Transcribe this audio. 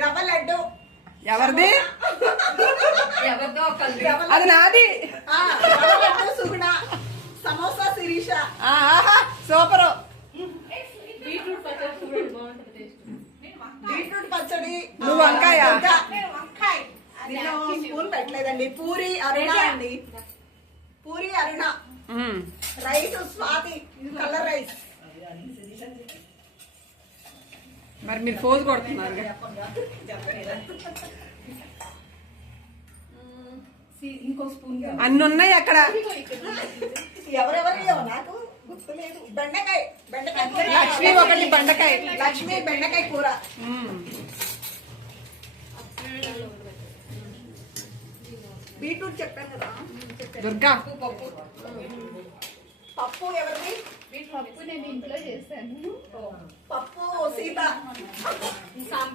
రవ్వ లడ్డు ఎవరిది? అది నాది. రవ్వ లడ్డు సుగుణ, సమోసా శిరీష. సూపర్. బీట్రూట్ పచ్చడి. నువ్వు వంకాయ? నేను స్పూన్ పెట్టలేదండి. పూరి అరుణ అండి. Puri Aruna. Rice Swathi, colour rice. మరి మీరు ఫోజ్ కొడుతున్నారు. అన్ని ఉన్నాయి అక్కడ. ఎవరెవరియో నాకు గుర్తులేదు. బెండకాయ, బెండకాయ కూర. లక్ష్మి ఒకటి బెండకాయ. లక్ష్మి బెండకాయ కూర. బీట్రూట్ చెప్పాను కదా. దుర్గా పప్పు ఎవరిది? పప్పు నేను ఇంట్లో చేశాను. పప్పు సీత.